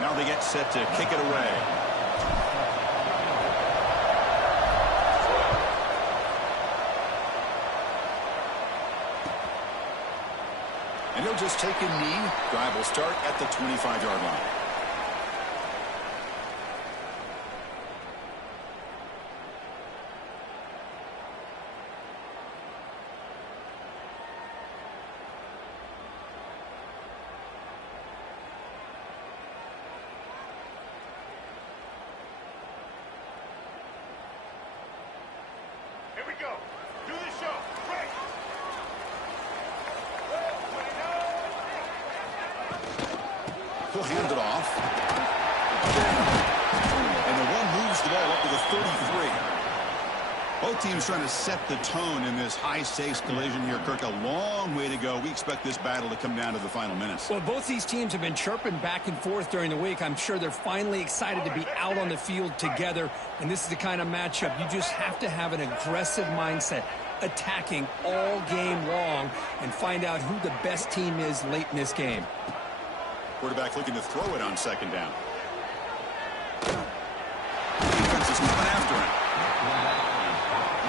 Now they get set to kick it away. And he'll just take a knee. Drive will start at the 25-yard line. He'll hand it off. And the one moves the ball up to the 33. Both teams trying to set the tone in this high-stakes collision here, Kirk. A long way to go. We expect this battle to come down to the final minutes. Well, both these teams have been chirping back and forth during the week. I'm sure they're finally excited to be out on the field together. And this is the kind of matchup you just have to have an aggressive mindset, attacking all game long, and find out who the best team is late in this game. Quarterback looking to throw it on second down. Defense is coming after him.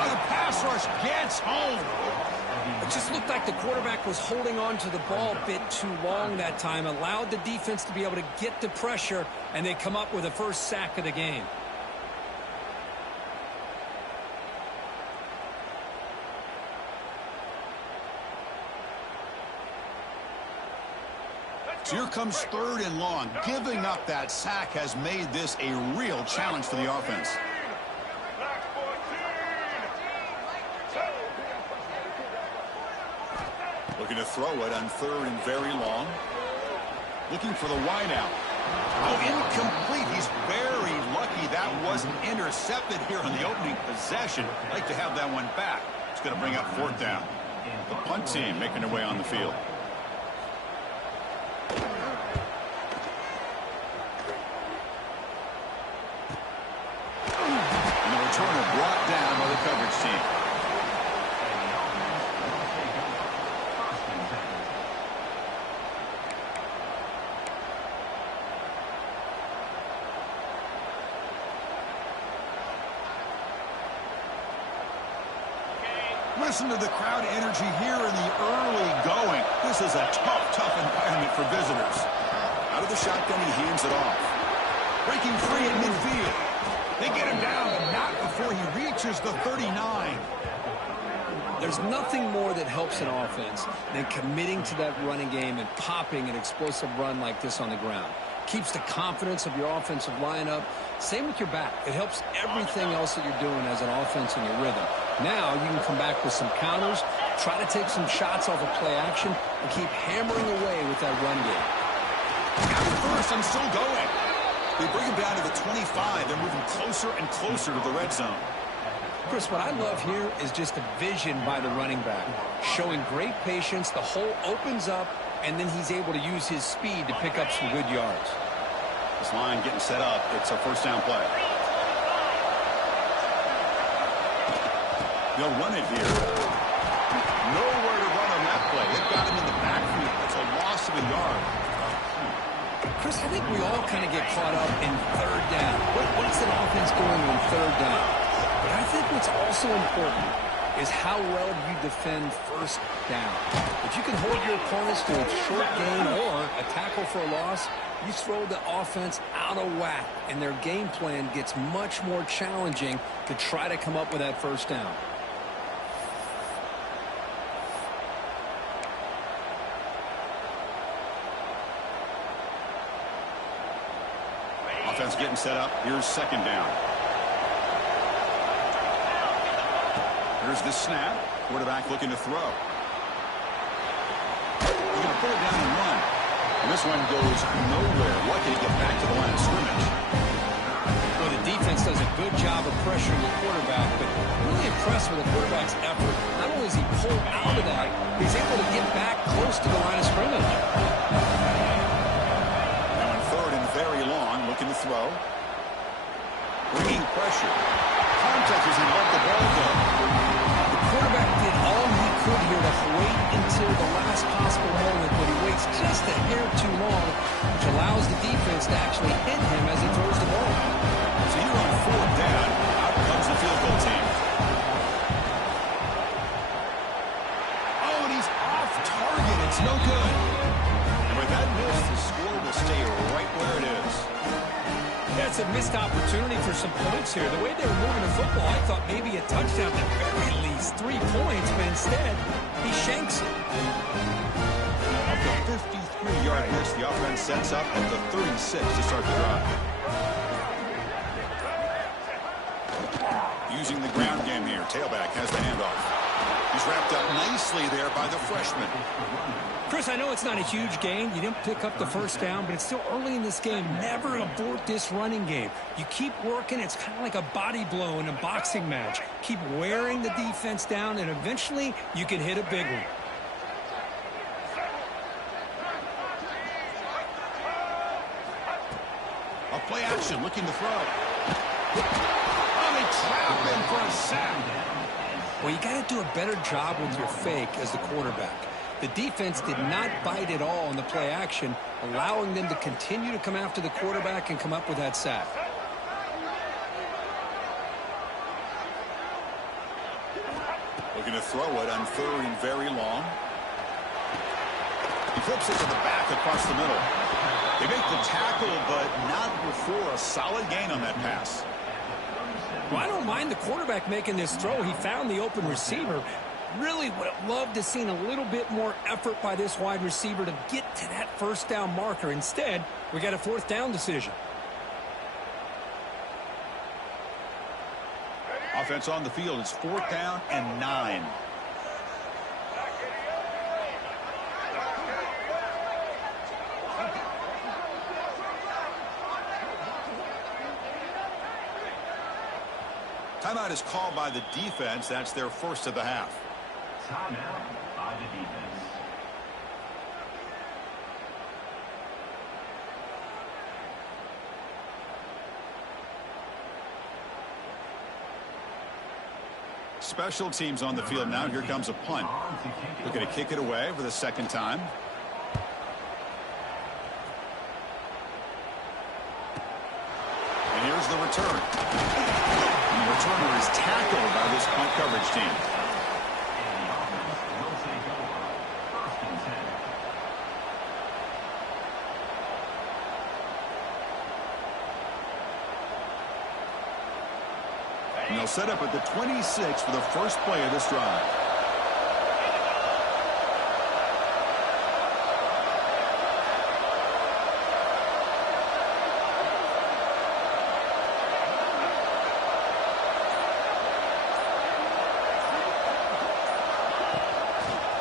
The pass rush gets home. It just looked like the quarterback was holding on to the ball a bit too long that time, allowed the defense to be able to get the pressure, and they come up with the first sack of the game. So here comes third and long. Giving up that sack has made this a real challenge for the offense. Looking to throw it on third and very long. Looking for the wide out. Oh, incomplete. He's very lucky that wasn't intercepted here on the opening possession. Like to have that one back. It's going to bring up fourth down. The punt team making their way on the field. returner brought down by the coverage team. Listen to the crowd energy here in the early going. This is a tough environment for visitors. Out of the shotgun, he hands it off. Breaking free in midfield. They get him down, but not before he reaches the 39. There's nothing more that helps an offense than committing to that running game and popping an explosive run like this on the ground. Keeps the confidence of your offensive lineup. Same with your back. It helps everything else that you're doing as an offense in your rhythm. Now you can come back with some counters, try to take some shots off of play action, and keep hammering away with that run game. Out first and still going. They bring him down to the 25. They're moving closer and closer to the red zone. Chris, what I love here is just the vision by the running back. Showing great patience, the hole opens up, and then he's able to use his speed to pick up some good yards. This line getting set up. It's a first down play. They'll run it here. Nowhere to run on that play. They've got him in the backfield. It's a loss of a yard. Chris, I think we all kind of get caught up in third down. What's an offense doing on third down? But I think what's also important is how well you defend first down. If you can hold your opponents to a short gain or a tackle for a loss, you throw the offense out of whack, and their game plan gets much more challenging to try to come up with that first down. Offense getting set up. Here's second down. Here's the snap. Quarterback looking to throw. He's going to put it down and run. And this one goes nowhere. Lucky to get back to the line of scrimmage. Well, the defense does a good job of pressuring the quarterback, but really impressed with the quarterback's effort. Not only is he pulled out of that, he's able to get back close to the line of scrimmage. Now in third and very long, looking to throw. Bringing pressure. Contact as he let the ball go. The quarterback did all he could here to wait until the last possible moment, but he waits just a hair too long, which allows the defense to actually hit him as he throws the ball. So here on fourth down, out comes the field goal team. Oh, and he's off target. It's no good. And with that miss, the score will stay right where it is. That's a missed opportunity for some points here. The way they were moving the football, I thought maybe a touchdown at the very least, 3 points, but instead, he shanks it. Of the 53-yard miss, the offense sets up at the 36 to start the drive. Using the ground game here, tailback has the handoff. He's wrapped up nicely there by the freshman. Chris, I know it's not a huge gain. You didn't pick up the first down, but it's still early in this game. Never abort this running game. You keep working. It's kind of like a body blow in a boxing match. Keep wearing the defense down, and eventually you can hit a big one. A play action, looking to throw. Oh, they trap him for a sack. Well, you got to do a better job with your fake as the quarterback. The defense did not bite at all on the play action, allowing them to continue to come after the quarterback and come up with that sack. Looking to throw it on third and very long. He flips it to the back across the middle. They make the tackle, but not before a solid gain on that pass. Well, I don't mind the quarterback making this throw. He found the open receiver. Really would have loved to seen a little bit more effort by this wide receiver to get to that first down marker. Instead, we got a fourth down decision. Offense on the field. It's fourth down and 9. Timeout is called by the defense. That's their first of the half. Timeout by the defense. Special teams on the field now. Here comes a punt. Looking to kick it away for the second time. And here's the return. And the returner is tackled by this punt coverage team. And they'll set up at the 26 for the first play of this drive.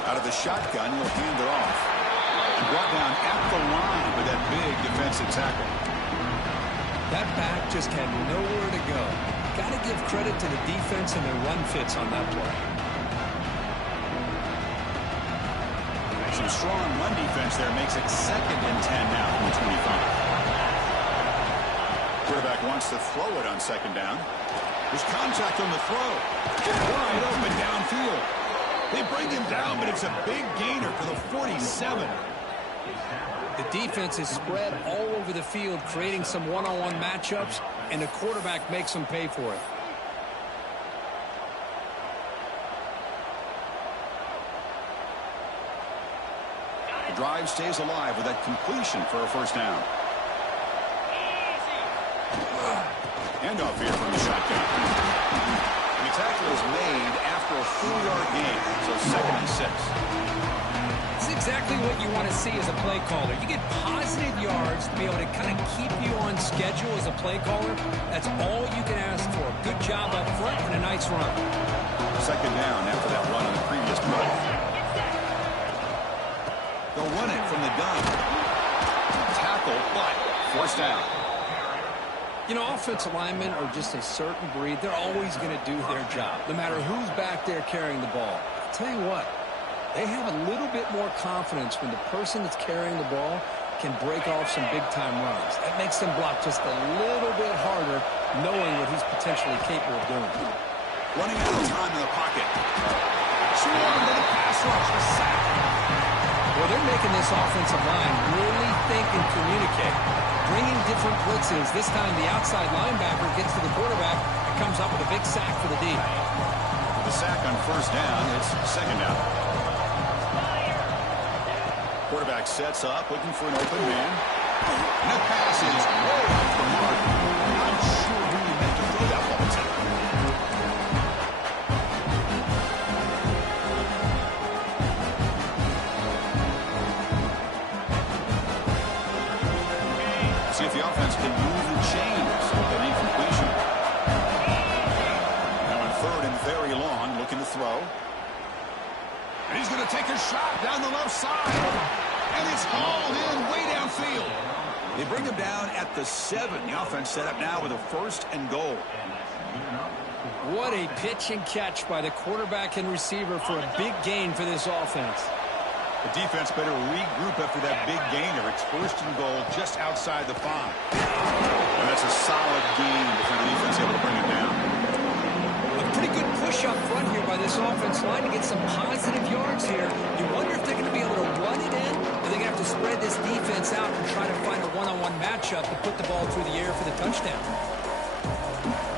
Out of the shotgun, he'll hand it off. And brought down at the line with that big defensive tackle. That back just had nowhere to go. Got to give credit to the defense and their run fits on that play. Some strong run defense there makes it 2nd and 10 now from the 25. Quarterback wants to throw it on 2nd down. There's contact on the throw. Wide open downfield. They bring him down, but it's a big gainer for the 47. The defense is spread all over the field, creating some one-on-one matchups, and the quarterback makes them pay for it. The drive stays alive with that completion for a first down. Handoff here from the shotgun. The tackle is made after a 4-yard gain, so 2nd and 6. It's exactly what you want to see as a play caller. You get positive yards to be able to kind of keep you on schedule as a play caller. That's all you can ask for. Good job up front and a nice run. 2nd down after that run on the previous play. They'll run it from the gun. Tackle, but first down. You know, offensive linemen are just a certain breed. They're always going to do their job, no matter who's back there carrying the ball. I'll tell you what, they have a little bit more confidence when the person that's carrying the ball can break off some big-time runs. That makes them block just a little bit harder, knowing what he's potentially capable of doing. Running out of time in the pocket. Swarmed to the pass rush, the sack. Well, they're making this offensive line really think and communicate. Bringing different blitzes. This time the outside linebacker gets to the quarterback and comes up with a big sack for the D. The sack on first down. It's 2nd down. Quarterback sets up, looking for an open man. And that pass is way off the mark. Not sure who he meant to throw that ball to. See if the offense can move the chains with that incompletion. Now on 3rd and very long, looking to throw. And he's going to take a shot down the left side. And it's hauled in way downfield. They bring him down at the 7. The offense set up now with a 1st and goal. What a pitch and catch by the quarterback and receiver for a big gain for this offense. The defense better regroup after that big gainer. It's 1st and goal just outside the 5. And that's a solid gain before the defense able to bring it down. A pretty good push up front here by this offense line to get some positive yards here. You wonder if they're going to be able to run it in, or they're going to have to spread this defense out and try to find a one-on-one matchup to put the ball through the air for the touchdown.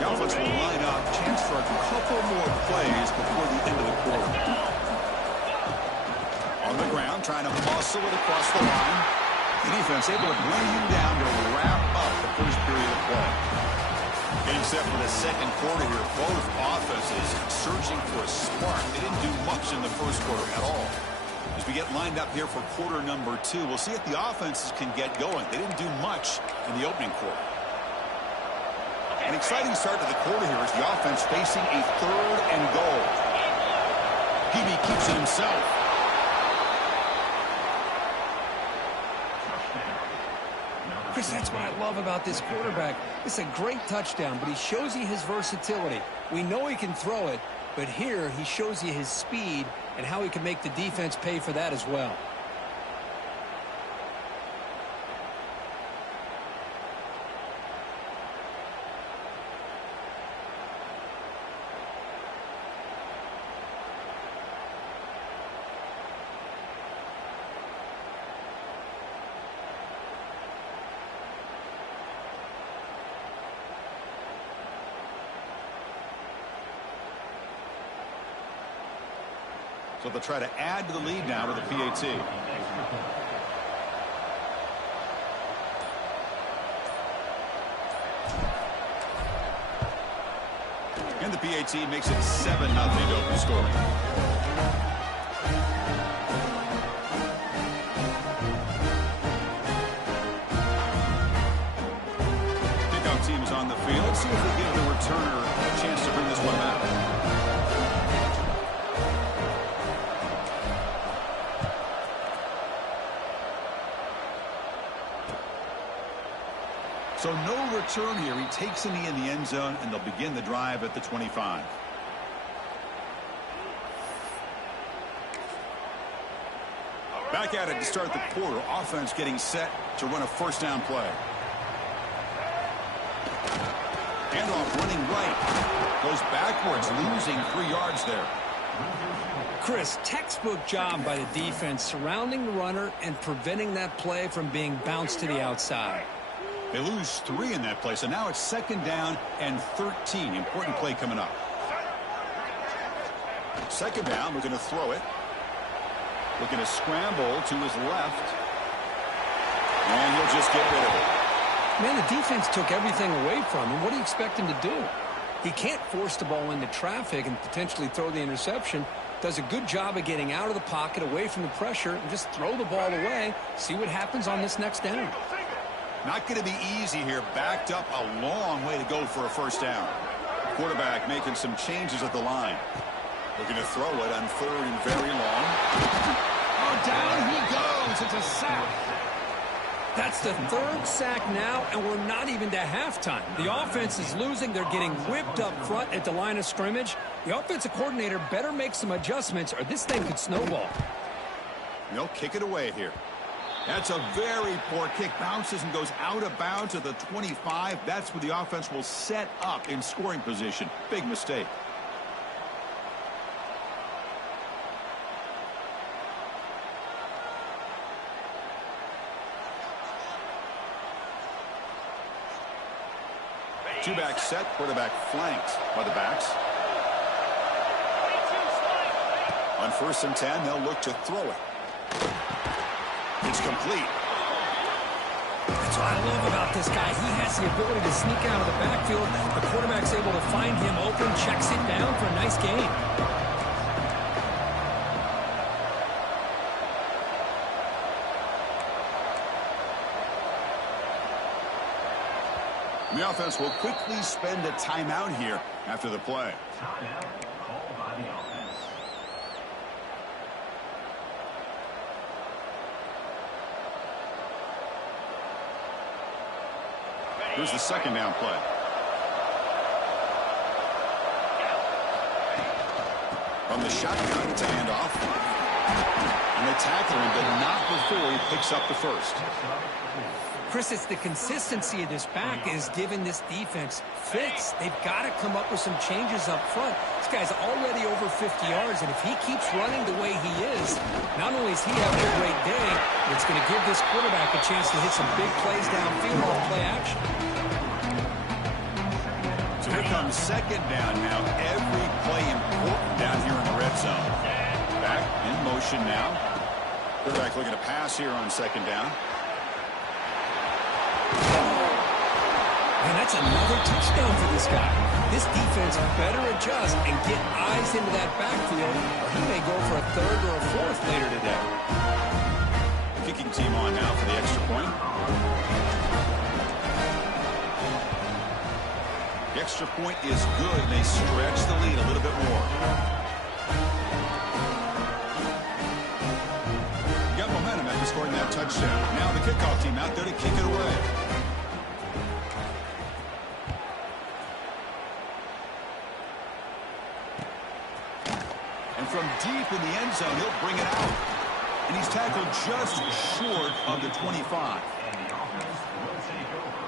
The offense will line up. Chance for a couple more plays before the end of the quarter. On the ground, trying to muscle it across the line. The defense able to bring him down to wrap up the first period of play. Getting set for the 2nd quarter here. Both offenses searching for a spark. They didn't do much in the first quarter at all. As we get lined up here for quarter number 2, we'll see if the offenses can get going. They didn't do much in the opening quarter. An exciting start to the quarter here as the offense facing a 3rd and goal. Peavy keeps it himself. Chris, that's what I love about this quarterback. It's a great touchdown, but he shows you his versatility. We know he can throw it, but here he shows you his speed and how he can make the defense pay for that as well. So they'll try to add to the lead now with a PAT. And the PAT makes it 7-0 to open scoring. Kickoff team is on the field. Let's see if they give the returner a chance to bring this one back. So no return here. He takes a knee in the end zone, and they'll begin the drive at the 25. Back at it to start the quarter. Offense getting set to run a first down play. Handoff running right. Goes backwards, losing 3 yards there. Chris, textbook job by the defense surrounding the runner and preventing that play from being bounced to the outside. They lose 3 in that play, so now it's 2nd down and 13. Important play coming up. 2nd down, looking to throw it. Looking to scramble to his left. And he'll just get rid of it. Man, the defense took everything away from him. What do you expect him to do? He can't force the ball into traffic and potentially throw the interception. Does a good job of getting out of the pocket, away from the pressure, and just throw the ball away. See what happens on this next down. Not going to be easy here. Backed up a long way to go for a first down. Quarterback making some changes at the line. Looking to throw it on 3rd and very long. Oh, down he goes. It's a sack. That's the 3rd sack now, and we're not even to halftime. The offense is losing. They're getting whipped up front at the line of scrimmage. The offensive coordinator better make some adjustments, or this thing could snowball. They'll kick it away here. That's a very poor kick. Bounces and goes out of bounds at the 25. That's where the offense will set up in scoring position. Big mistake. Two-back set, quarterback flanked by the backs. On 1st and 10, they'll look to throw it. It's complete. That's what I love about this guy. He has the ability to sneak out of the backfield. The quarterback's able to find him open, checks it down for a nice gain. The offense will quickly spend a timeout here after the play. Timeout called by the offense. Here's the 2nd down play. From the shotgun to handoff. And they tackle him, but not before he picks up the first. Chris, it's the consistency of this back is giving this defense fits. They've got to come up with some changes up front. This guy's already over 50 yards, and if he keeps running the way he is, not only is he having a great day, it's going to give this quarterback a chance to hit some big plays downfield off play action. So here comes 2nd down now. Every play important down here in the red zone. Back in motion now. Quarterback looking to pass here on 2nd down. And that's another touchdown for this guy. This defense better adjust and get eyes into that backfield, or he may go for a 3rd or a 4th later today. Kicking team on now for the extra point. The extra point is good, and they stretch the lead a little bit more. Got momentum after scoring that touchdown. Now the kickoff team out there to kick it away. And from deep in the end zone, he'll bring it out. And he's tackled just short of the 25. And the offense will take over.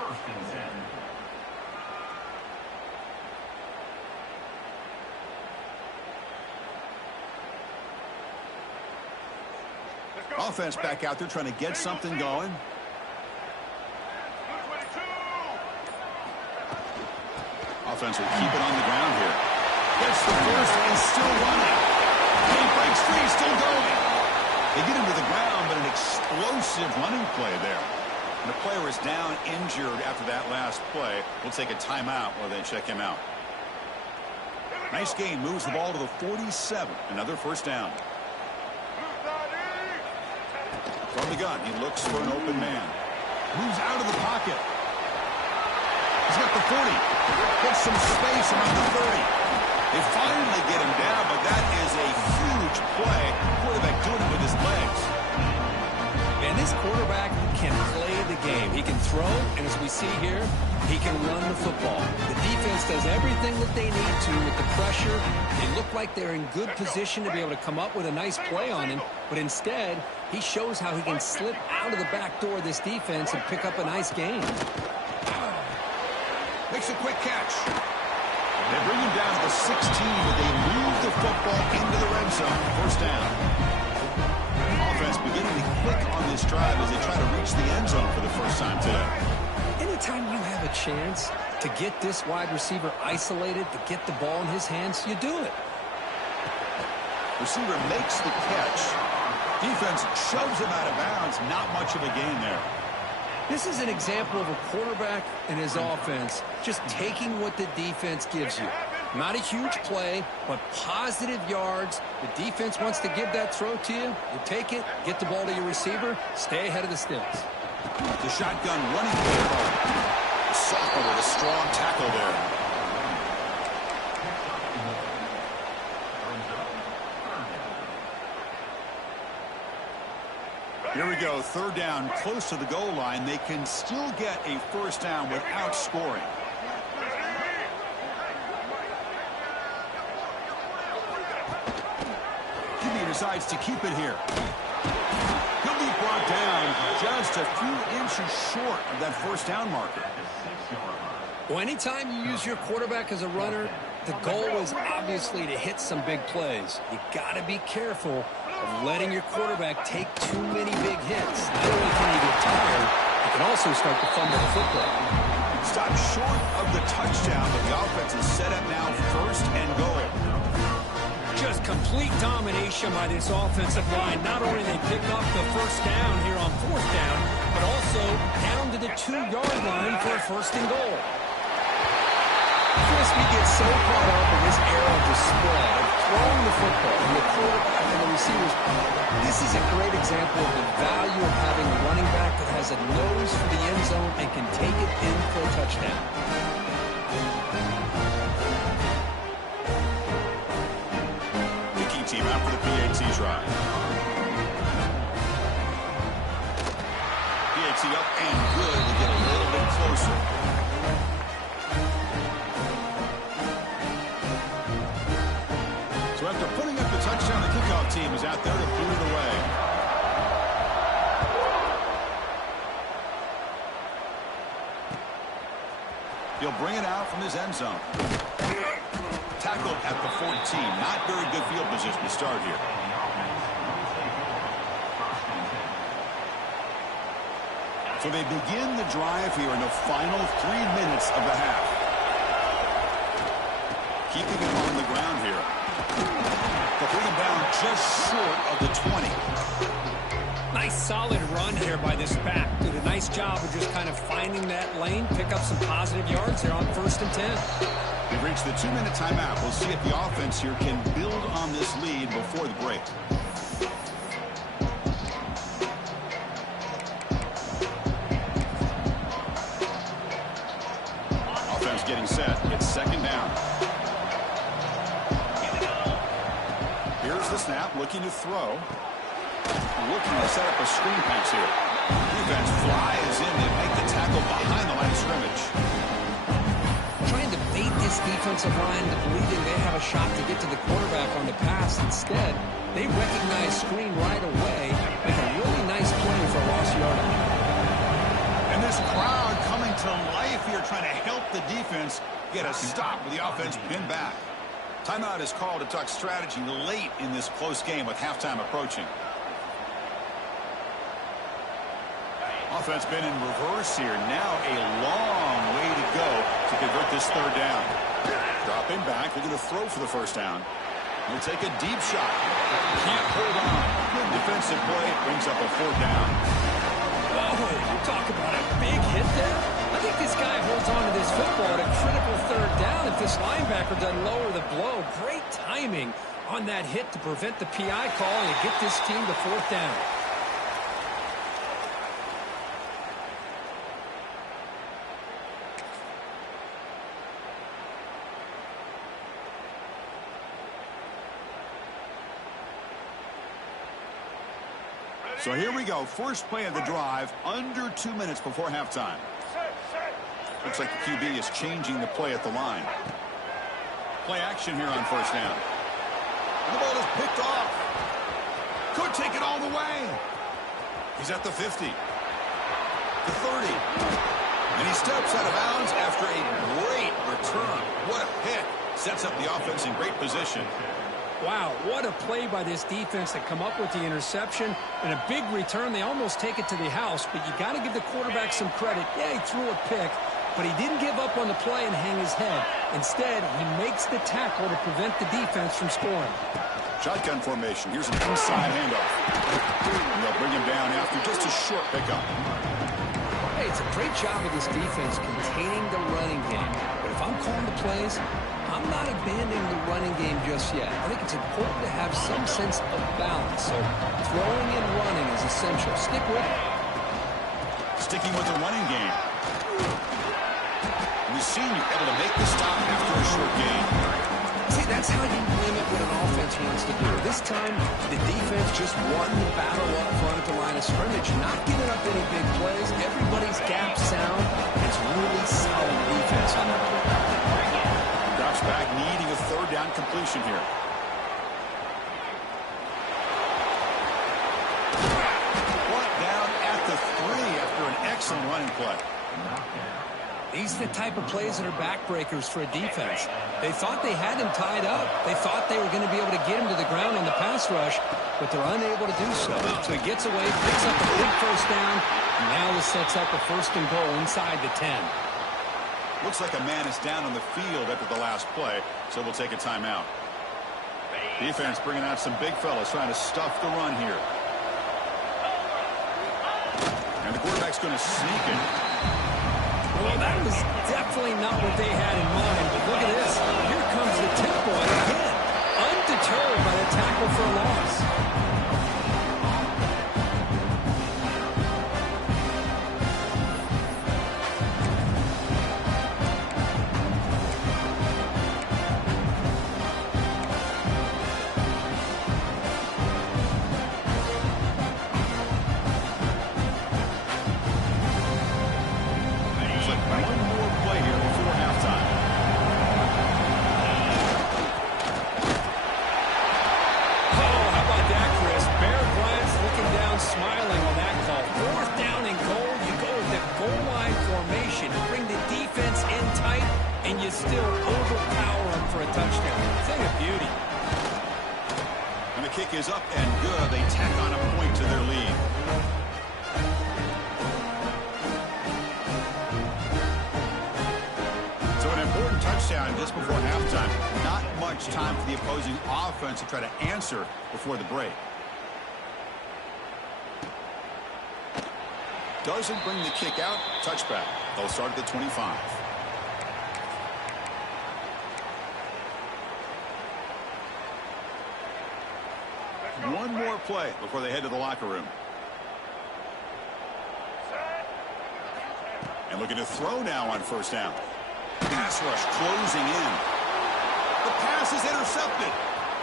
1st and 10. Offense back out there trying to get something going. Offense will keep it on the ground here. Gets the first and still running. Deep explosive running play there. And the player is down injured after that last play. We'll take a timeout while they check him out. Nice gain. Moves the ball to the 47. Another first down. From the gun, he looks for an open man. Moves out of the pocket. He's got the 40. Gets some space around the 30. They finally get him down, but that is a huge play. Quarterback doing it with his legs. And this quarterback can play the game. He can throw, and as we see here, he can run the football. The defense does everything that they need to with the pressure. They look like they're in good position to be able to come up with a nice play on him, but instead, he shows how he can slip out of the back door of this defense and pick up a nice gain. Makes a quick catch. They bring him down to the 16, but they move the football into the red zone. First down. Offense beginning to click on this drive as they try to reach the end zone for the first time today. Anytime you have a chance to get this wide receiver isolated, to get the ball in his hands, you do it. Receiver makes the catch. Defense shoves him out of bounds. Not much of a gain there. This is an example of a quarterback and his offense just taking what the defense gives you. Not a huge play, but positive yards. The defense wants to give that throw to you. You take it, get the ball to your receiver, stay ahead of the sticks. The shotgun running football. The sophomore with a strong tackle there. Here we go, third down, close to the goal line. They can still get a first down without scoring. Jimmy decides to keep it here. He'll be brought down just a few inches short of that first down marker. Well, anytime you use your quarterback as a runner, the goal is obviously to hit some big plays. You got to be careful of letting your quarterback take too many big hits. Not only can he get tired, he can also start to fumble the football. Stopped short of the touchdown, but the offense is set up now first and goal. Just complete domination by this offensive line. Not only they pick up the first down here on fourth down, but also down to the 2-yard line for a first and goal. Chris, we get so caught up in this era of the spread, of throwing the football from the quarterback and the receivers. This is a great example of the value of having a running back that has a nose for the end zone and can take it in for a touchdown. Kicking team out for the PAT try. PAT up and good to get a little bit closer. So after putting up the touchdown, the kickoff team is out there to boot it away. He'll bring it out from his end zone. Tackled at the 14. Not very good field position to start here. So they begin the drive here in the final 3 minutes of the half. Keeping him on the ground here. They'll bring him down just short of the 20. Nice solid run here by this back. Did a nice job of just kind of finding that lane, pick up some positive yards here on 1st and 10. We've reached the 2-minute timeout. We'll see if the offense here can build on this lead before the break. Offense getting set. It's second down. Here's the snap, looking to throw. Looking to set up a screen pass here. Defense flies in. They make the tackle behind the line of scrimmage. Trying to bait this defensive line to believing they have a shot to get to the quarterback on the pass. Instead, they recognize screen right away. Make a really nice play for a lost yardage. And this crowd coming to life here, trying to help the defense get a stop with the offense pinned back. Timeout is called to talk strategy late in this close game with halftime approaching. Offense been in reverse here. Now a long way to go to convert this third down. Dropping back. They're going to throw for the first down. He'll take a deep shot. Can't hold on. Good defensive play. Brings up a 4th down. Whoa, you talk about a big hit there. I think this guy holds on to this football at a critical 3rd down if this linebacker doesn't lower the blow. Great timing on that hit to prevent the PI call and to get this team to 4th down. So here we go. First play of the drive, under 2 minutes before halftime. Looks like the QB is changing the play at the line. Play action here on 1st down. And the ball is picked off. Could take it all the way. He's at the 50. The 30. And he steps out of bounds after a great return. What a pick. Sets up the offense in great position. Wow, what a play by this defense to come up with the interception and a big return. They almost take it to the house, but you got to give the quarterback some credit. Yeah, he threw a pick, but he didn't give up on the play and hang his head. Instead, he makes the tackle to prevent the defense from scoring. Shotgun formation. Here's an inside handoff. And they'll bring him down after just a short pickup. Hey, it's a great job of this defense containing the running game. But if I'm calling the plays, I'm not abandoning the running game just yet. I think it's important to have some sense of balance. So throwing and running is essential. Stick with it. Sticking with the running game. We've seen you able to make the stop after a short gain. See, that's how you limit what an offense wants to do. This time, the defense just won the battle up front at the line of scrimmage, not giving up any big plays. Everybody's gap sound. It's really solid defense on that play. Drops back, needing a 3rd down completion here. Brought down at the 3 after an excellent running play. These are the type of plays that are backbreakers for a defense. They thought they had him tied up. They thought they were going to be able to get him to the ground on the pass rush, but they're unable to do so. So he gets away, picks up a big 1st down, and now this sets up a 1st and goal inside the 10. Looks like a man is down on the field after the last play, so we'll take a timeout. Defense bringing out some big fellas trying to stuff the run here. And the quarterback's going to sneak it. Well, that was definitely not what they had in mind, but look at this. Here comes the tip boy again, undeterred by the tackle for a loss. Kick is up and good. They tack on a point to their lead. So an important touchdown just before halftime. Not much time for the opposing offense to try to answer before the break. Doesn't bring the kick out. Touchback. They'll start at the 25. One more play before they head to the locker room. And looking to throw now on 1st down. Pass rush closing in. The pass is intercepted.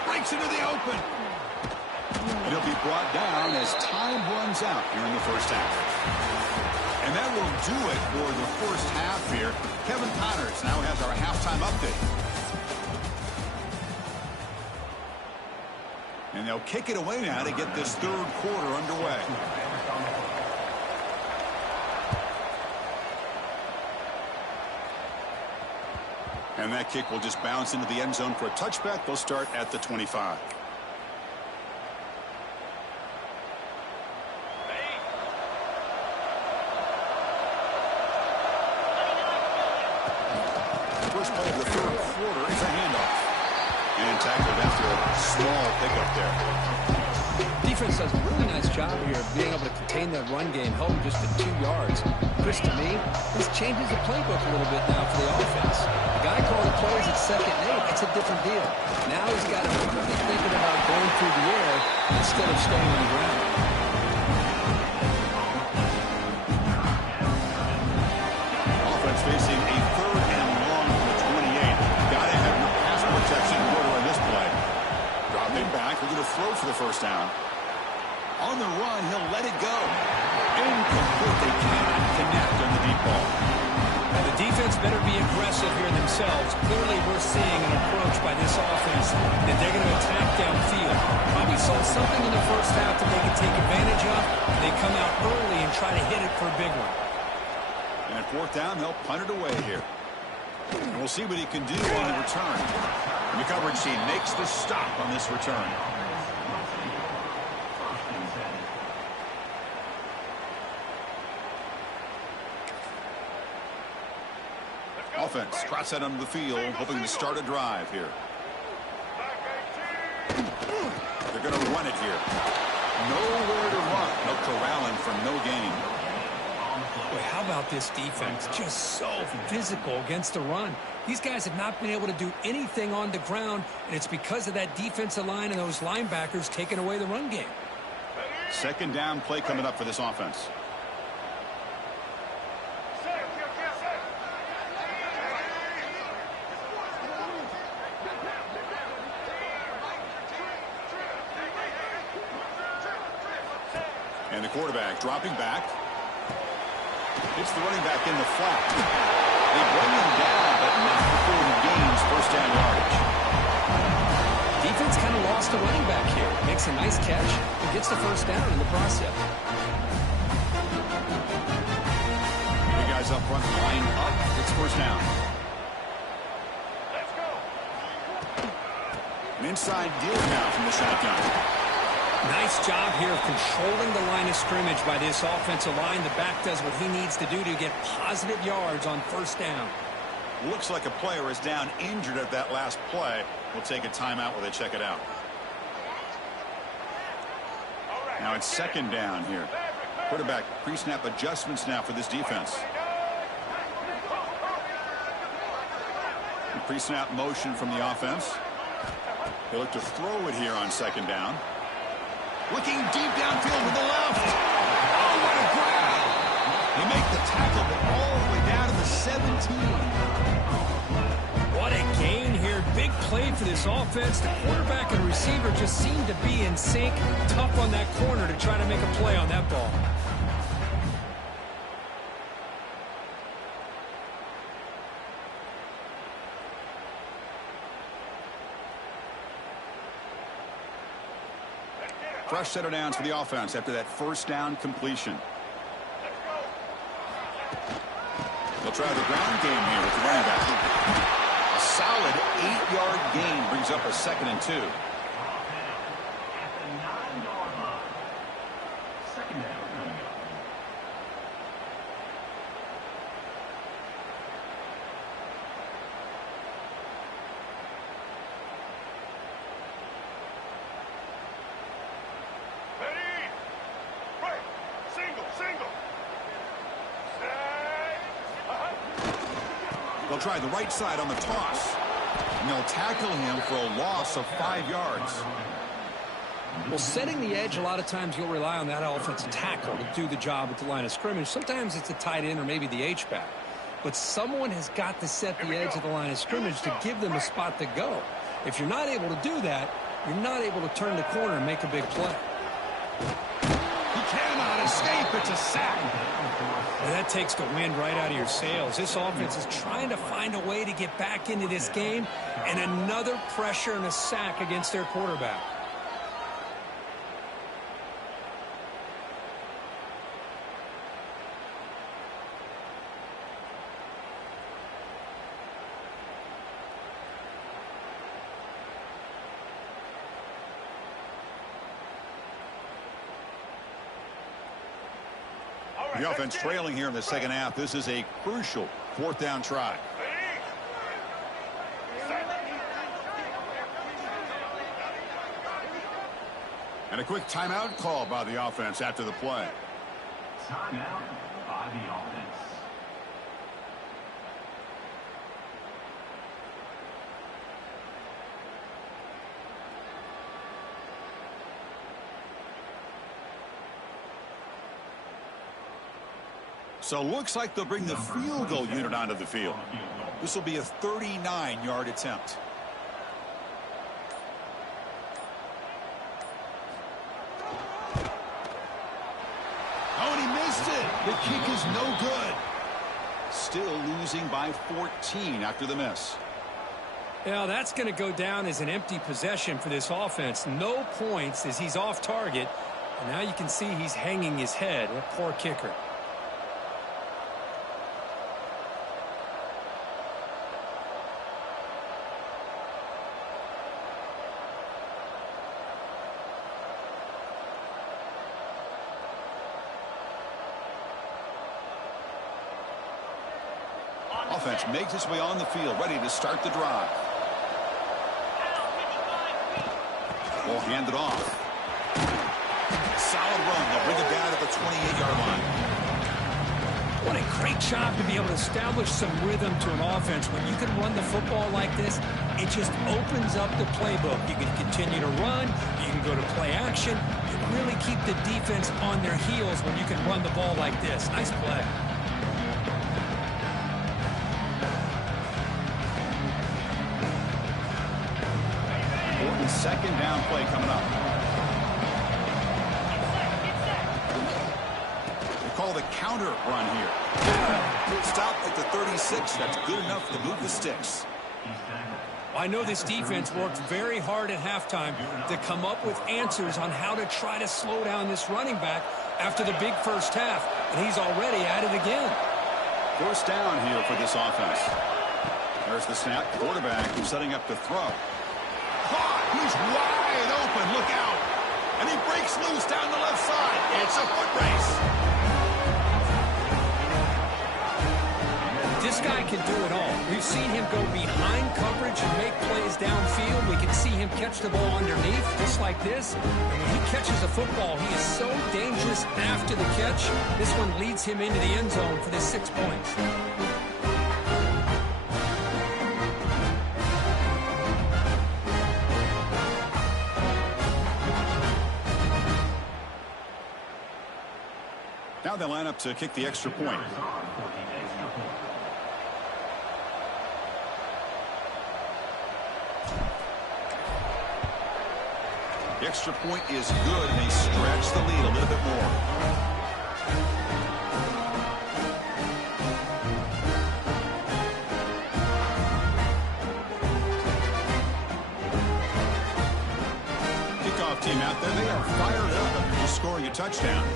Breaks into the open. And he'll be brought down as time runs out here in the 1st half. And that will do it for the 1st half here. Kevin Connors now has our halftime update. And they'll kick it away now to get this 3rd quarter underway. And that kick will just bounce into the end zone for a touchback. They'll start at the 25. First play of the 3rd quarter is a handoff. And tackled after a small pickup there. Defense does a really nice job here of being able to contain that run game, held him just to 2 yards. Chris, to me, this changes the playbook a little bit now for the offense. The guy calling plays at 2nd and 8, it's a different deal. Now he's got to be thinking about going through the air instead of staying on the ground. Offense facing a 3rd and long from the 28. Got to have your pass protection in order on this play. Dropping back, we're going to throw for the 1st down. On the run, he'll let it go. Incomplete. They cannot connect on the deep ball. And the defense better be aggressive here themselves. Clearly, we're seeing an approach by this offense that they're going to attack downfield. Probably saw something in the 1st half that they can take advantage of. They come out early and try to hit it for a big one. And 4th down, they'll punt it away here. And we'll see what he can do on the return. The coverage team makes the stop on this return. Offense trots that onto the field, hoping to start a drive here. They're going to run it here. Nowhere to run. No corralling for no gain. Boy, how about this defense? Just so physical against the run. These guys have not been able to do anything on the ground, and it's because of that defensive line and those linebackers taking away the run game. 2nd down play coming up for this offense. And the quarterback dropping back. It's the running back in the flat. They bring him down, but not before he gains 1st down yardage. Defense kind of lost the running back here. Makes a nice catch and gets the 1st down in the process. The guys up front line up. It's 1st down. Let's go. An inside deal now from the shotgun. Nice job here of controlling the line of scrimmage by this offensive line. The back does what he needs to do to get positive yards on 1st down. Looks like a player is down injured at that last play. We'll take a timeout while they check it out. Now it's 2nd down here. Quarterback pre-snap adjustments now for this defense. Pre-snap motion from the offense. They look to throw it here on 2nd down. Looking deep downfield with the left. Oh, what a grab. They make the tackle, but all the way down to the 17. What a gain here. Big play for this offense. The quarterback and receiver just seem to be in sync. Tough on that corner to try to make a play on that ball. Fresh set of downs for the offense after that 1st down completion. They'll try the ground game here with the running back. A solid 8-yard gain brings up a 2nd and 2. They'll try the right side on the toss. And they'll tackle him for a loss of 5 yards. Well, setting the edge, a lot of times you'll rely on that offensive tackle to do the job at the line of scrimmage. Sometimes it's a tight end or maybe the H-back. But someone has got to set the edge of the line of scrimmage to give them a spot to go. If you're not able to do that, you're not able to turn the corner and make a big play. He cannot escape. It's a sack. And that takes the wind right out of your sails. This offense is trying to find a way to get back into this game, and another pressure and a sack against their quarterback. The offense trailing here in the 2nd half. This is a crucial 4th down try. And a quick timeout call by the offense after the play. Timeout by the offense. So looks like they'll bring the field goal unit onto the field. This will be a 39-yard attempt. Oh, and he missed it. The kick is no good. Still losing by 14 after the miss. Yeah, that's going to go down as an empty possession for this offense. No points as he's off target. And now you can see he's hanging his head. A poor kicker. Offense makes its way on the field, ready to start the drive. Ball handed off. Solid run. They'll bring it down to the 28-yard line. What a great job to be able to establish some rhythm to an offense. When you can run the football like this, it just opens up the playbook. You can continue to run. You can go to play action. You really keep the defense on their heels when you can run the ball like this. Nice play. Second down play coming up. They call the counter run here. Stop at the 36. That's good enough to move the sticks. I know this defense worked very hard at halftime to come up with answers on how to try to slow down this running back after the big first half, and he's already at it again. First down here for this offense. There's the snap. Quarterback setting up to throw. He's wide open. Look out. And he breaks loose down the left side. It's a foot race. This guy can do it all. We've seen him go behind coverage and make plays downfield. We can see him catch the ball underneath, just like this. And when he catches a football, he is so dangerous after the catch. This one leads him into the end zone for the 6 points. Now they line up to kick the extra point. The extra point is good, and they stretch the lead a little bit more. Kickoff team out there, they are fired up after just scoring a touchdown.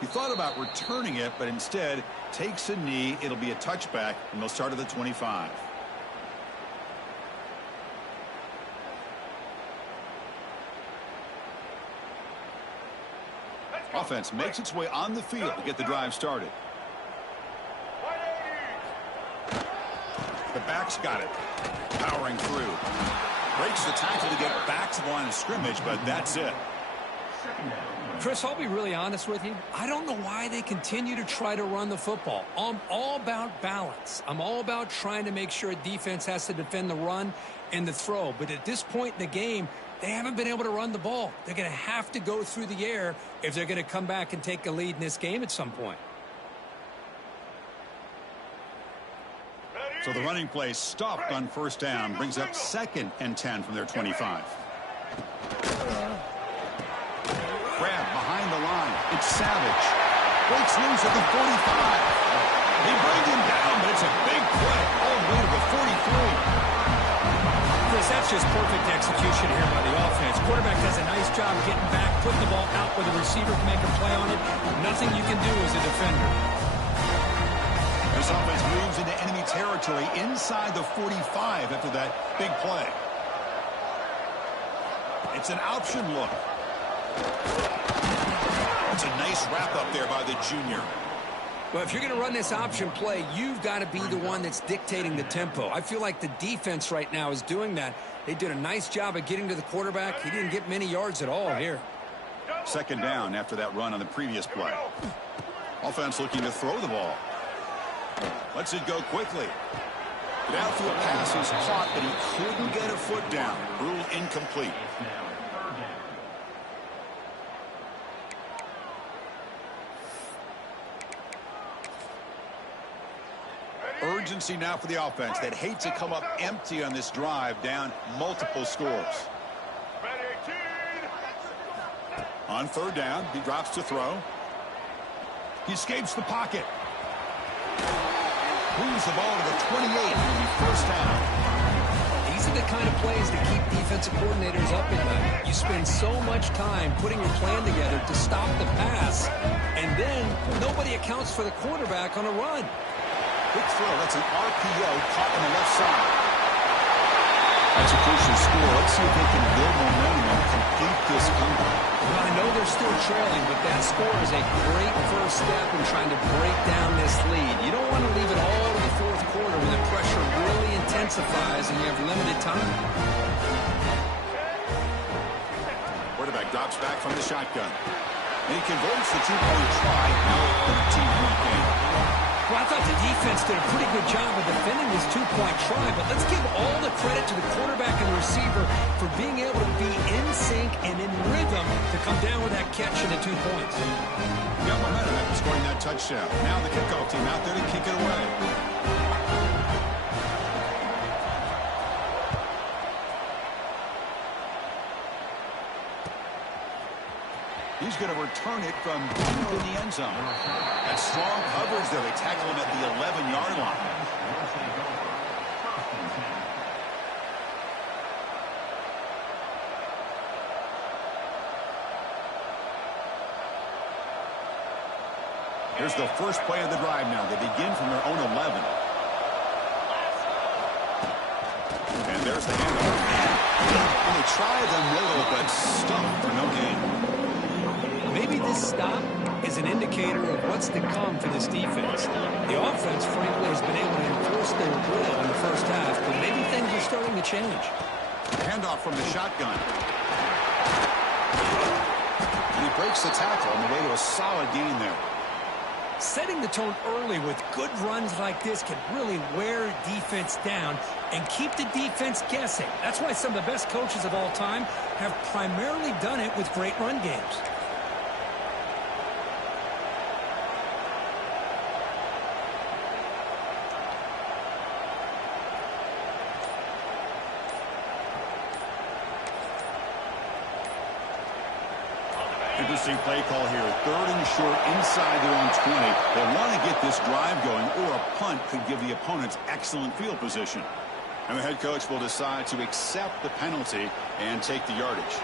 He thought about returning it, but instead takes a knee. It'll be a touchback, and they'll start at the 25. Offense makes its way on the field to get the drive started. The back's got it. Powering through. Breaks the tackle to get back to the line of scrimmage, but that's it. Chris, I'll be really honest with you. I don't know why they continue to try to run the football. I'm all about balance. I'm all about trying to make sure a defense has to defend the run and the throw. But at this point in the game, they haven't been able to run the ball. They're going to have to go through the air if they're going to come back and take a lead in this game at some point. So the running play stopped on first down. Brings up 2nd and 10 from their 25. Grab behind the line. It's Savage. Breaks loose at the 45. They bring him down, but it's a big play all the way to the 43. Chris, that's just perfect execution here by the offense. Quarterback does a nice job getting back, putting the ball out where the receiver can make a play on it. Nothing you can do as a defender. This offense moves into enemy territory inside the 45 after that big play. It's an option look. It's a nice wrap up there by the junior. Well, if you're going to run this option play, you've got to be the one that's dictating the tempo. I feel like the defense right now is doing that. They did a nice job of getting to the quarterback. He didn't get many yards at all here. Second down after that run on the previous play. Offense looking to throw the ball. Lets it go quickly. The downfield pass is caught, but he couldn't get a foot down. Ruled incomplete. Urgency now for the offense. They'd hate to come up empty on this drive, down multiple scores. On third down, he drops to throw. He escapes the pocket. Moves the ball to the 28. First down. These are the kind of plays that keep defensive coordinators up at night. You spend so much time putting your plan together to stop the pass, and then nobody accounts for the quarterback on a run. Quick throw. That's an RPO caught on the left side. That's a crucial score. Let's see if they can build momentum and complete this comeback. Well, I know they're still trailing, but that score is a great first step in trying to break down this lead. You don't want to leave it all to the fourth quarter when the pressure really intensifies and you have limited time. Quarterback drops back from the shotgun. And he converts the two-point try. Now a 13-point game. Well, I thought the defense did a pretty good job of defending this two-point try, but let's give all the credit to the quarterback and the receiver for being able to be in sync and in rhythm to come down with that catch and the 2 points. Got momentum after scoring that touchdown. Now the kickoff team out there to kick it away. He's going to return it from deep in the end zone. That strong coverage there. They tackle him at the 11-yard line. Here's the first play of the drive now. They begin from their own 11. And there's the handoff. And they try the middle, but stumped for no gain. Maybe this stop is an indicator of what's to come for this defense. The offense, frankly, has been able to enforce their will in the first half, but maybe things are starting to change. Handoff from the shotgun. And he breaks the tackle on the way to a solid gain there. Setting the tone early with good runs like this can really wear defense down and keep the defense guessing. That's why some of the best coaches of all time have primarily done it with great run games. Interesting play call here. Third and short inside their own 20. They want to get this drive going, or a punt could give the opponents excellent field position. And the head coach will decide to accept the penalty and take the yardage.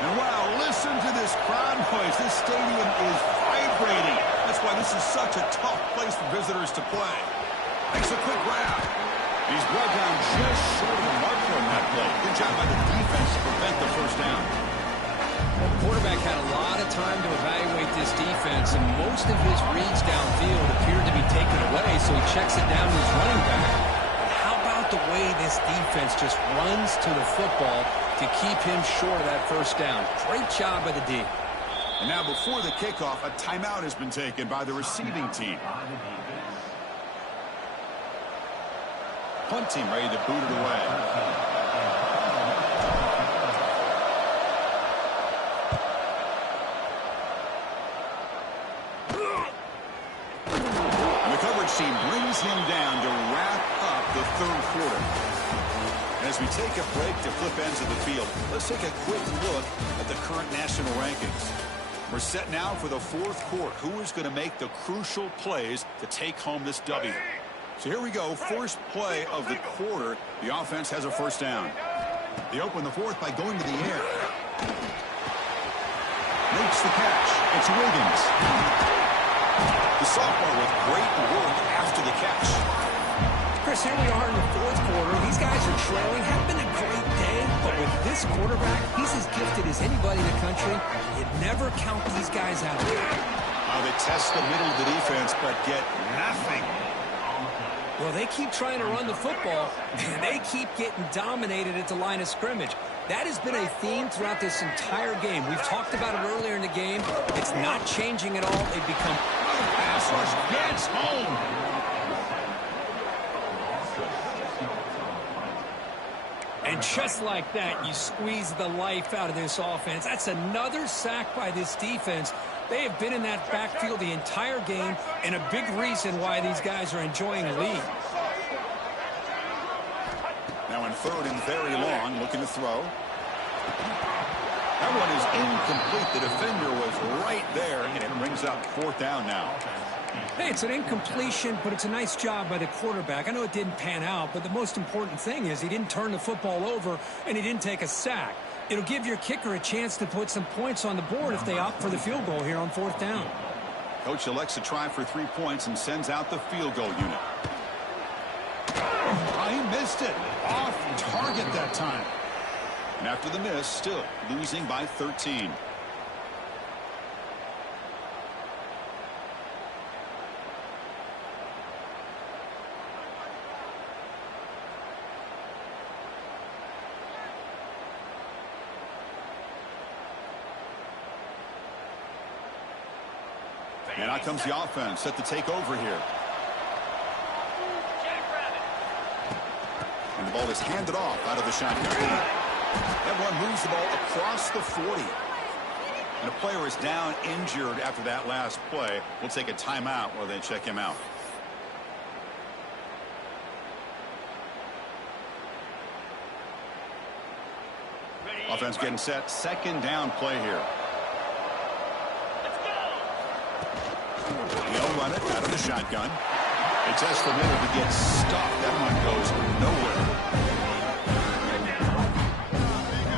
And wow, listen to this crowd noise. This stadium is vibrating. That's why this is such a tough place for visitors to play. Makes a quick grab. He's brought down just short of the marker on that play. Good job by the defense to prevent the first down. Well, the quarterback had a lot of time to evaluate this defense, and most of his reads downfield appeared to be taken away, so he checks it down to his running back. But how about the way this defense just runs to the football to keep him short of that first down? Great job by the D. And now before the kickoff, a timeout has been taken by the receiving team. Punt team ready to boot it away. And the coverage team brings him down to wrap up the third quarter. And as we take a break to flip ends of the field, let's take a quick look at the current national rankings. We're set now for the fourth quarter. Who is going to make the crucial plays to take home this W? So here we go, first play of the quarter. The offense has a first down. They open the fourth by going to the air. Makes the catch. It's Wiggins. The sophomore with great work after the catch. Chris, here we are in the fourth quarter. These guys are trailing. Haven't been a great day this quarterback, he's as gifted as anybody in the country. You never count these guys out. They test the middle of the defense, but get nothing. Well, they keep trying to run the football, and they keep getting dominated at the line of scrimmage. That has been a theme throughout this entire game. We've talked about it earlier in the game. It's not changing at all. They've become... Pass rush gets home. And just like that, you squeeze the life out of this offense. That's another sack by this defense. They have been in that backfield the entire game, and a big reason why these guys are enjoying a lead. Now in 3rd and very long, looking to throw. That one is incomplete. The defender was right there, and it brings up 4th down now. Hey, it's an incompletion, but it's a nice job by the quarterback. I know it didn't pan out, but the most important thing is he didn't turn the football over, and he didn't take a sack. It'll give your kicker a chance to put some points on the board if they opt for the field goal here on 4th down. Coach elects to try for 3 points and sends out the field goal unit. He missed it. Off target that time. And after the miss, still losing by 13. And out comes the offense set to take over here. And the ball is handed off out of the shotgun. Everyone moves the ball across the 40. And a player is down injured after that last play. We'll take a timeout while they check him out. Offense getting set. 2nd down play here. He'll run it out of the shotgun. They test the middle to get stuffed. That one goes nowhere.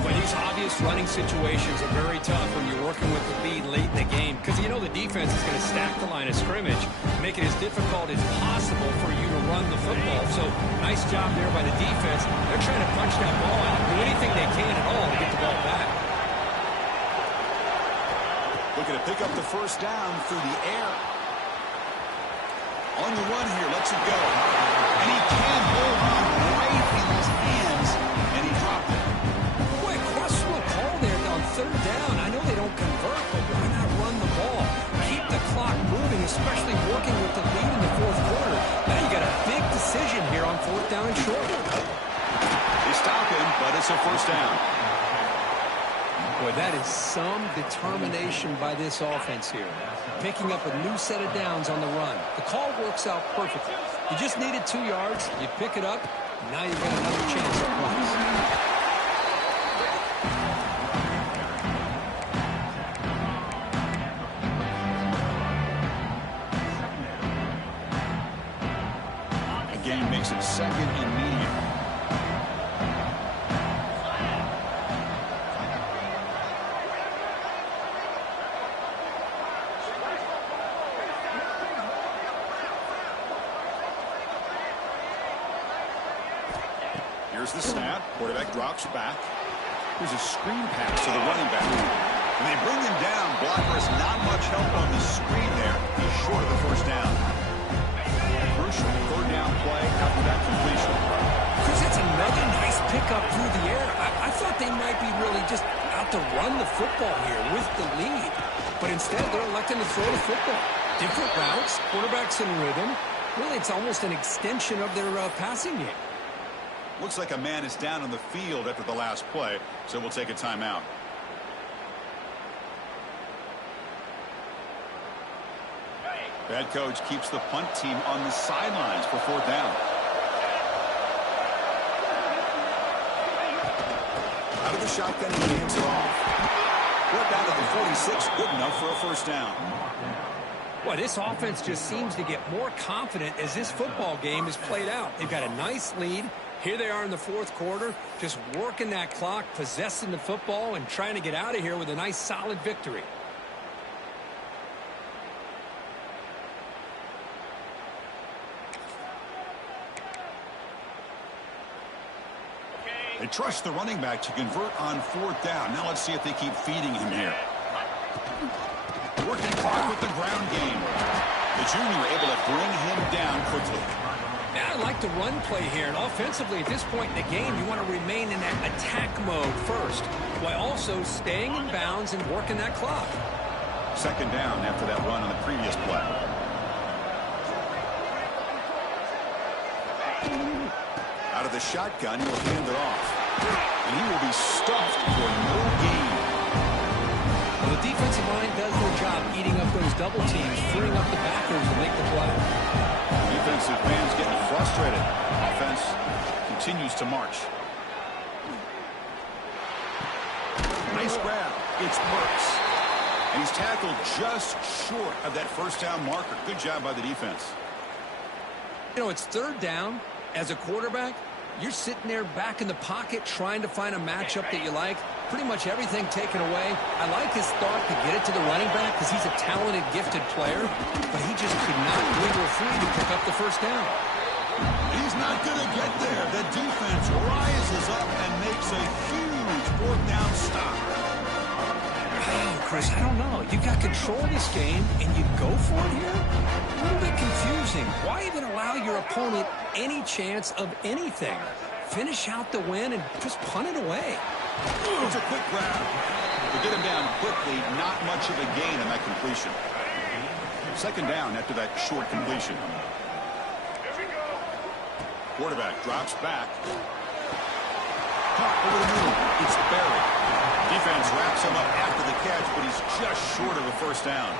Well, these obvious running situations are very tough when you're working with the lead late in the game, because you know the defense is going to stack the line of scrimmage, make it as difficult as possible for you to run the football. So nice job there by the defense. They're trying to punch that ball out, do anything they can at all to get the ball back. Looking to pick up the 1st down through the air. On the run here, lets it go. And he can't hold on right in his hands, and he dropped it. Boy, questionable call there on 3rd down. I know they don't convert, but why not run the ball? Keep the clock moving, especially working with the lead in the 4th quarter. Now you got a big decision here on 4th down and short. They stop him, but it's a 1st down. Boy, that is some determination by this offense here. Picking up a new set of downs on the run. The call works out perfectly. You just needed 2 yards. You pick it up. Now you've got another chance at points. Again, makes it 2nd and medium. Here's the snap. Quarterback drops back. Here's a screen pass to the running back. When they bring him down, blockers not much help on the screen there. He's short of the 1st down. Crucial 3rd down play after that completion. Chris, it's another nice pickup through the air. I thought they might be really just out to run the football here with the lead. But instead, they're electing to throw the football. Different routes, quarterbacks in rhythm. Really, it's almost an extension of their passing game. Looks like a man is down on the field after the last play, so we'll take a timeout. Bad coach keeps the punt team on the sidelines for 4th down. Out of the shotgun, he hands it off. Brought down to the 46, good enough for a 1st down. Well, this offense just seems to get more confident as this football game is played out. They've got a nice lead. Here they are in the 4th quarter, just working that clock, possessing the football, and trying to get out of here with a nice, solid victory. They trust the running back to convert on 4th down. Now let's see if they keep feeding him here. Working clock with the ground game. The junior able to bring him down quickly. Yeah, I like the run play here. And offensively, at this point in the game, you want to remain in that attack mode first, while also staying in bounds and working that clock. 2nd down after that run on the previous play. Out of the shotgun, he'll hand it off. And he will be stuffed for no gain. Well, the defensive line does their job eating up those double teams, freeing up the backers to make the play. Defensive fans getting frustrated. Offense continues to march. Nice grab. It's Burks. And he's tackled just short of that 1st down marker. Good job by the defense. You know, it's 3rd down. As a quarterback, you're sitting there back in the pocket trying to find a matchup that you like. Pretty much everything taken away. I like his thought to get it to the running back because he's a talented, gifted player, but he just could not wiggle free to pick up the 1st down. He's not going to get there. The defense rises up and makes a huge 4th down stop. Oh, Chris, I don't know. You got control of this game, and you go for it here? A little bit confusing. Why even allow your opponent any chance of anything? Finish out the win and just punt it away. It's a quick grab. To get him down quickly, not much of a gain on that completion. 2nd down after that short completion. Quarterback drops back. Caught over the middle. It's buried. Defense wraps him up after the catch, but he's just short of a 1st down.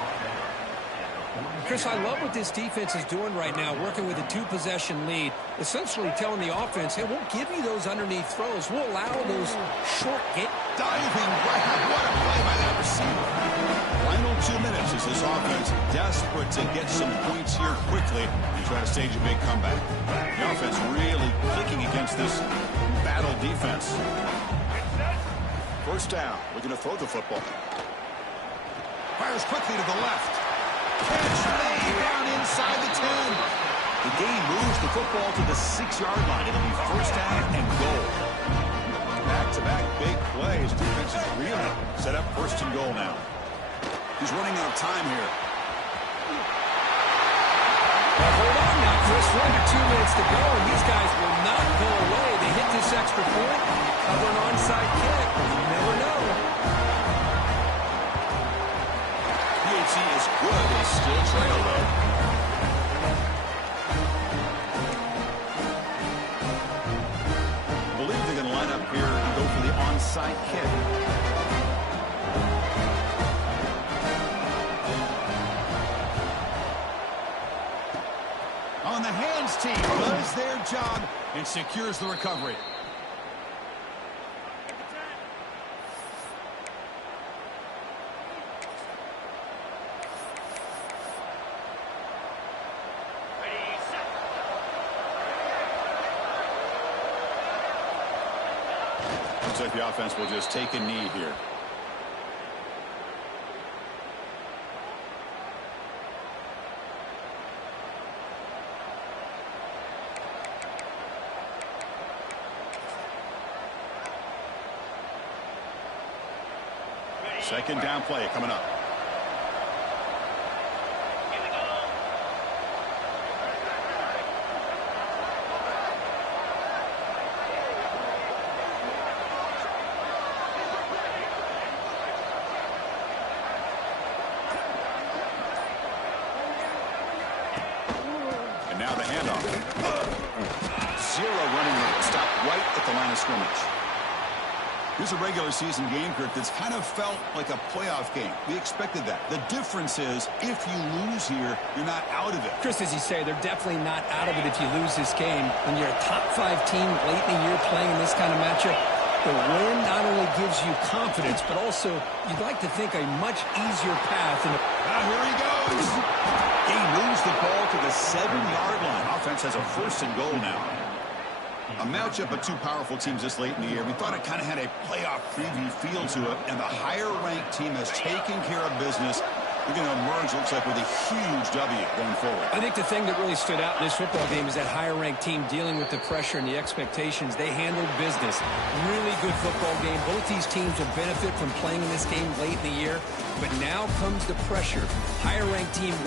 Chris, I love what this defense is doing right now, working with a 2-possession lead, essentially telling the offense, hey, we'll give you those underneath throws. We'll allow those short game. Diving grab. What a play by that receiver. Final 2 minutes as this offense desperate to get some points here quickly and try to stage a big comeback. The offense really clicking against this battle defense. 1st down. We're going to throw the football. Fires quickly to the left. Catch laid down inside the 10. The game moves the football to the 6-yard line. It'll be 1st down and goal. Back-to-back big plays. Defense is really set up 1st and goal now. He's running out of time here. Well, hold on now, Chris. 1 to 2 minutes to go, and these guys will not go away. They hit this extra point, cover an onside kick. You never know. PAT is good. They still trail, though. I believe they're going to line up here and go for the onside kick. On the hands team does their job and secures the recovery. Looks like the offense will just take a knee here. Second down play coming up. And now the handoff. Zero running room. Stop right at the line of scrimmage. Here's a regular season game, Kurt, that's kind of felt like a playoff game. We expected that. The difference is, if you lose here, you're not out of it. Chris, as you say, they're definitely not out of it if you lose this game. When you're a top-5 team late in the year playing in this kind of matchup, the win not only gives you confidence, but also you'd like to think a much easier path. Here he goes. He moves the ball to the 7-yard line. Offense has a 1st and goal now. A matchup of two powerful teams this late in the year. We thought it kind of had a playoff preview feel to it, and the higher-ranked team has taken care of business They're going to emerge, looks like, with a huge W going forward. I think the thing that really stood out in this football game is that higher-ranked team dealing with the pressure and the expectations. They handled business. Really good football game. Both these teams will benefit from playing in this game late in the year. But now comes the pressure. Higher-ranked team